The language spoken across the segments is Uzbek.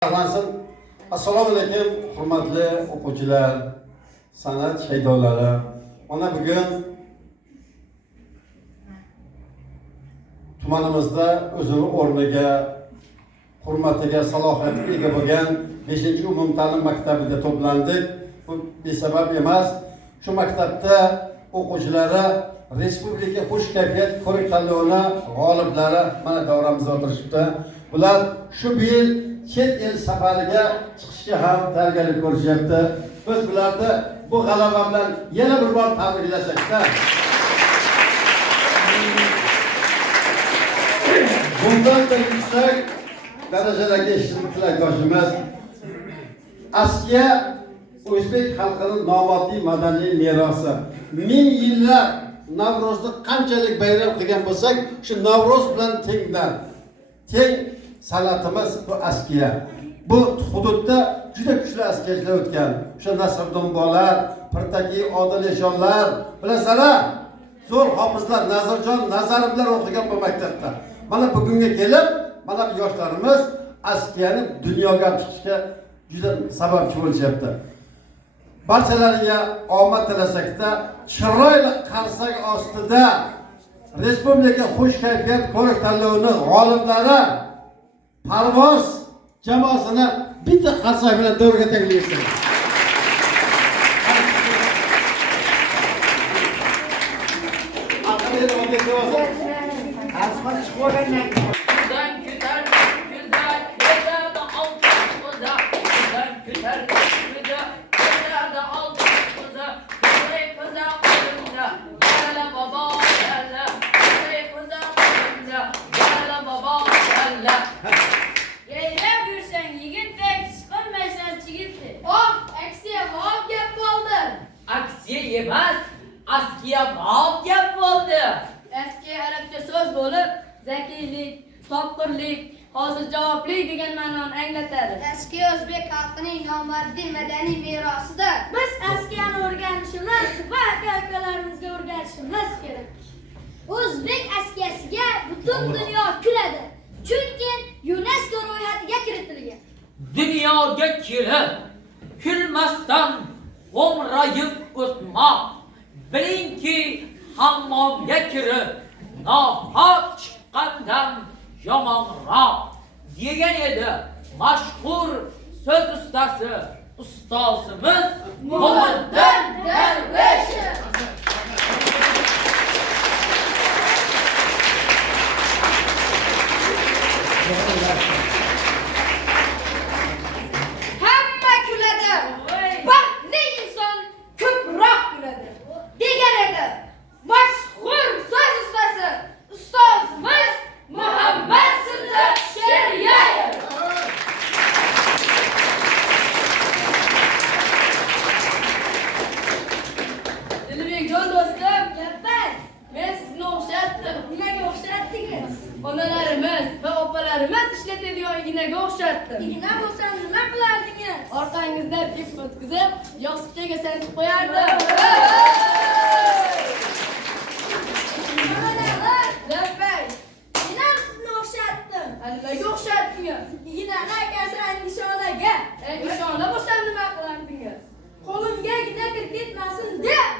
Assalomu alaykum, hurmatli o'quvchilar, san'at shaydolari. Mana bugun tumanimizda o'zini o'rniga, hurmatiga, salohiyatiga ega bo'lgan 5-umumta'lim maktabida to'plandik. Bu besabab emas. Shu maktabda o'quvchilari Respublika xush kayfiyat ko'rik tanlovi g'oliblari mana davramizda o'tirishibdi. Bular shu yil chet el safariga chiqishga ham tayyorgarlik ko'rishyapti. Biz bularni bu g'alaba bilan yana bir bor tabriklashakda. Bundan da yuksak darajadagi tilakdoshimiz Askiya O'zbek xalqining nomoddiy madaniy merosi. Ming yillar Navro'zni qanchalik bayram qilgan bo'lsak, shu Navro'z bilan teng san'atimiz bu askiya. Bu hududda juda kuchli askiyachilar o'tgan. O'sha Nasriddin bolar, Pirtaki Odil eshonlar, bilasizlar, zo'r hofizlar, Nazirjon Nazarovlar o'qigan bu maktabda. Mana bugunga kelib, mana bu yoshlarimiz askiyani dunyoga chiqishga juda sababchi bo'lishyapti. Barchalariga omad tilasakda, chiroyli qarsak ostida Respublika xush kayfiyat ko'rik tanlovining g'oliblari Parvoz jamoasini bitta qarsak bilan davrga taklif etdim. Emas, askiya g'ob gap bo'ldi. Askiya arabcha so'z bo'lib, zakiylik, topqirlik, hozirjavoblik degan ma'noni anglatadi. Askiya o'zbek xalqining nomoddiy madaniy merosidir. Biz askiyani o'rganishimiz va aka-ukalarimizga o'rgatishimiz kerak. O'zbek askiyasiga butun dunyo kuladi. Chunki UNESCO ro'yxatiga kiritilgan. Dunyoga kelib, kulmasdan o'mrayib o'tmoq. Bilingki, hammomga kirib, nohaq chiqqandan yomonroq degan edi mashhur so'z ustasi ustozimiz Muhammad Darvesh. Hamma kuladi. Baxtli inson ko'proq kuladi. Degan edi mashhur so'z ustasi ustozimiz Muhammad Sheryayev. Dilbekjon do'stim, gaplar. Men sizni o'xshatdim. Nimaga o'xshatdingiz? Onalarimiz va opalarimiz ishlatadigan ignaga o'xshatdim. Igna bo'lsa nima qilardingiz? Orqangizda deb o'tkazib, yostiqchaga sanib qo'yardim. Labbay. Men ham sizni o'xshatdim. Nimaga o'xshatdingiz? Ignani akasi Andishonaga. Andishona bo'lsa nima qilardingiz? Qo'limga igna kirib ketmasin deb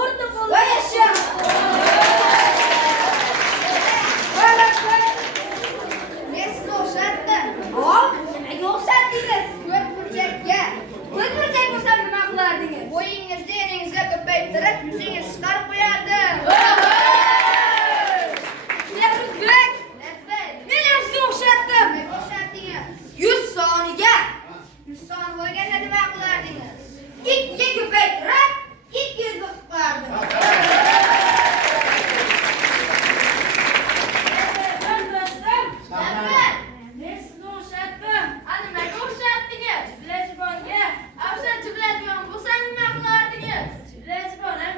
o'rta qo'lga yasha. Men sizni o'xshatdim. Nimaga o'xshatdingiz? Ko'k burchakga. Ko'k burchak bo'lsa nima qilardingiz? Bo'yingizni eringizga ko'paytirib, yuzingizni chiqarib qo'yardim. Nevruzbek. Men ham sizni o'xshatdim. Nimaga o'xshatdingiz? 100 soniga. 100 son bo'lganda nima qilardingiz? 2 ga ko'paytirib, 200 ga qo'yardim. Men sizni o'xshatdim. Nimaga o'xshatdingiz? Bilajibonga, afsanchi biladigan bo'lsa nima qilardingiz? Bilajibon ham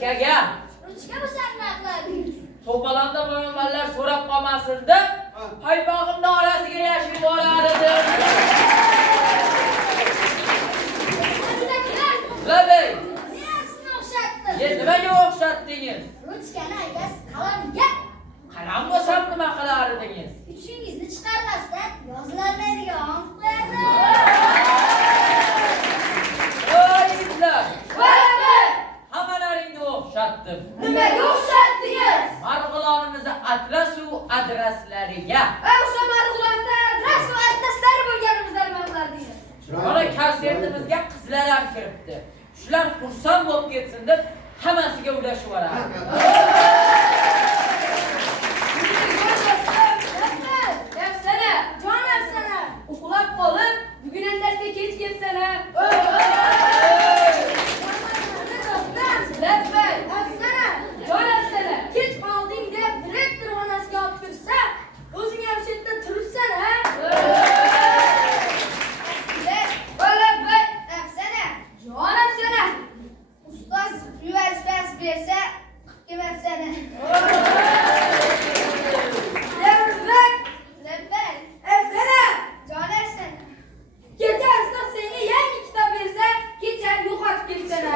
ruchkaga. Ruchka bo'lsak nima qilardingiz? To'polonda mo'minlar so'rab qolmasin deb, paybog'imni orasiga yashirib olar edim. Labay. Nerasini o'xshatdim? Nimaga o'xshatdingiz? Ruchkani aytasiz qalamga. Qalam bo'lsam nima qilar edingiz? Uchingizni chiqarmasdan yozilmaydigan qo'yadi. Voy yigitlar, Voy! hammalaringni o'xshatdim. Nimaga o'xshatdingiz? Marg'ilonimizni atlasu adraslariga. O'sha Marg'ilonda adras va atlaslari bo'lganimizda nima qilardingiz? Mana konsertimizga qizlar ham kiribdi. Shular xursand bo'lib ketsin deb hammasiga ulashib yuboradi. Afsana, jon afsana. Uxlab qolib, bugun darsga kech kelsana. Labbay, afsana, jon afsana. Kech qolding deb direktor xonasiga olib kirsa, o'zing ham shu yerda turibsan, ha? Labbay, afsana, jon afsana. Ustoz USBS bersa, qilib afsana. Labbay, afsana, jon afsana. Kecha ustoz senga yangi kitob bersa, kecha yo'qotib kelsana.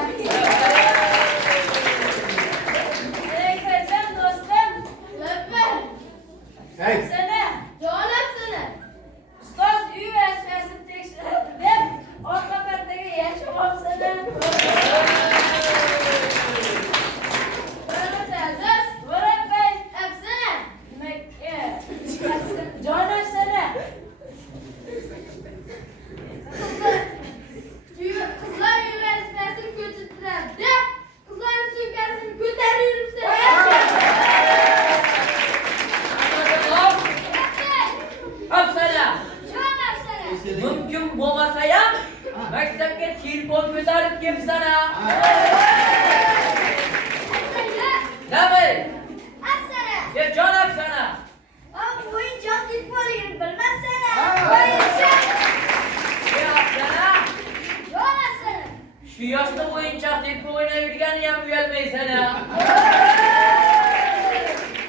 Aytaysan do'stim. Labbay. Hey. Afsana, jon afsana. Ustoz USBSni tekshiradi deb orqa partaga yashib olsana. Jon afsana. Qizlar universitetini ko'chirtiradi deb qizlarning sumkasini ko'tarib yuribsan. Afsana, Jon afsana. mumkin bo'lmasa ham maktabga telefon ko'tarib kelsan-a. Nima? Afsana. Jon afsana. O'yinchoq telefonligini bilmasana. O'yinchoq. Afsana. Jon afsana. Shu yoshda o'yinchoq deb o'ynayvergani ham uyalmaysan-a.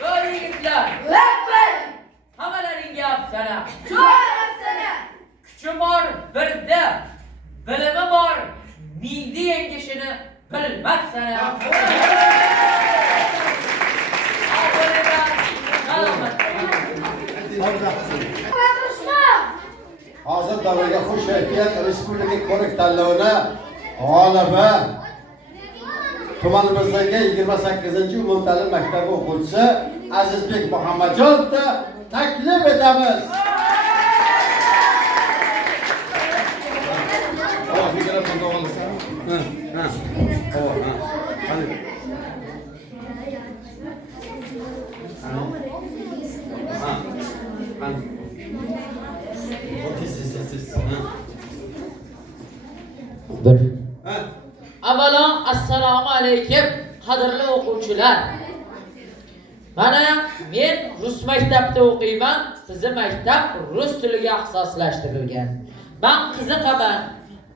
Voy yigitlar, Labbay. hammalaringga afsana. Jon afsana. Kuchi bor birda, bilimi bor mingda yengishini bilmabsan-a. Hozir davraga xush kayfiyat respublika ko'rik tanlovini g'olibi tumanimizdagi 28-umumta'lim maktabi o'quvchisi Azizbek Muhammadjonovni taklif etamiz. Avvalo assalomu alaykum qadrli o'quvchilar. Mana men rus maktabida o'qiyman. Bizning maktab rus tiliga ixtisoslashtirilgan. Men qiziqaman.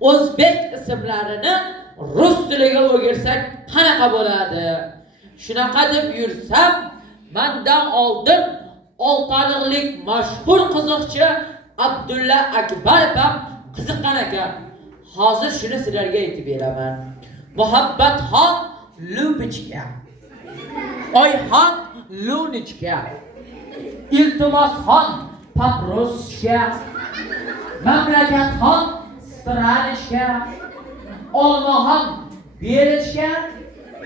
O'zbek ismlarini rus tiliga o'girsak qanaqa bo'ladi? Shunaqa deb yursam, mendan oldin oltariqlik mashhur qiziqchi Abdulla Akbarov ham qiziqqan ekan. Hozir shuni sizlarga aytib beraman. Muhabbatxon Lubichka, Oyxon Lunichka, Iltimosxon Paproschka, Mamlakatxon Spranishka, Olmaxon Berichka,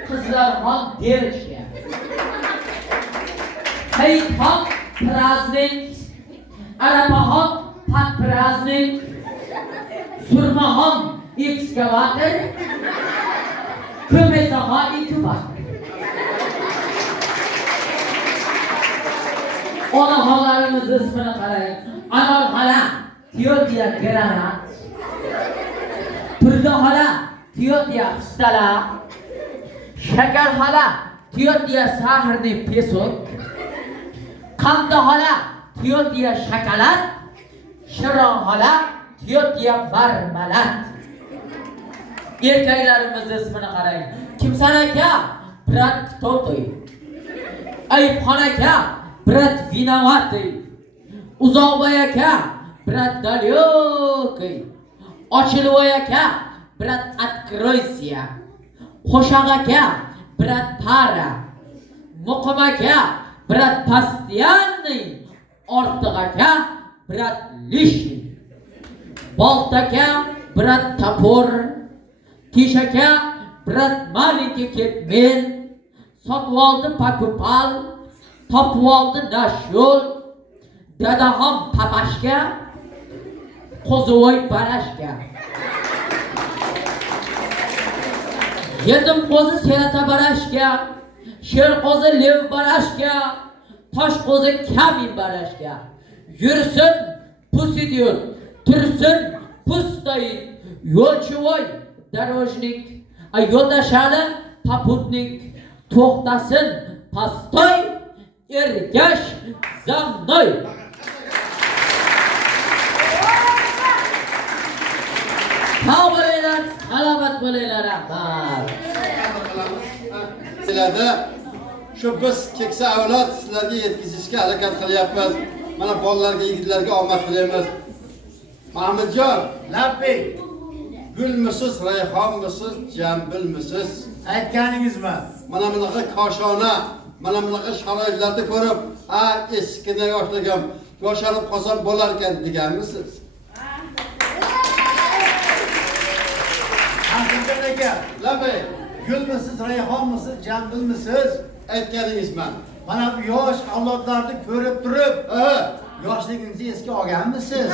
Qizlarxon Derichka, Hayitxon Praznik, Arapaxon Patpraznik, Surmaxon Ekskavator, Ko'mesaxon Ekvator. Onaxonlarimizni ismini qarang. Anorxona Tiotiya Granat, Turdoxona Tiotiya Ustala, Shakarxona Tiotiya Sahrni Pesok, Qandoxona Tiotiya Shokolad, Shironxona Tiotiya Marmalad. Erkaklarimizni ismini qarang. Kimsan aka? brat кто-то. Ayıpxon aka, brat виноватый. Uzoqboy aka, brat далёкий. Ochilvoy aka, brat откройся. Qo'shoq aka, brat para. Muqim aka, brat постоянный. Ortiq aka, brat лишний. Bolt aka, brat топор. Tish aka, brat маленький ketmen. Sotib oldi pakupal. Topib oldi nashyo'l. Dadaxon papashka. Qo'zivoy barashka. Yetim qo'zi serata barashka. Sher qo'zi lev barashka. Tosh qo'zi kamin barashka. Yursin pusidyot, tursin pustoyit. Yo'lchivoy darojnik, yo'ldashali попутник. To'xtasin pastoy, ergash zamnoy. Sog' bo'linglar, salomat bo'linglar, rahmat. Sizlarda shu biz keksa avlod sizlarga yetkazishga harakat qilyapmiz. Mana bolalarga, yigitlarga omad tilaymiz. Mahmudjon, Labbay, gulmisiz, rayhonmisiz, jambilmisiz? aytganingizmi? Mana bunaqa koshona, mana bunaqa sharoitlarni ko'rib, eskini yoshligim, yosharib qolsam bo'lar ekan deganmisiz? Hamduljon aka, Labbay, gulmisiz, rayhonmisiz, jambilmisiz? aytganingizman. Mana bu yosh avlodlarni ko'rib turib, yoshligingizni esga olganmisiz?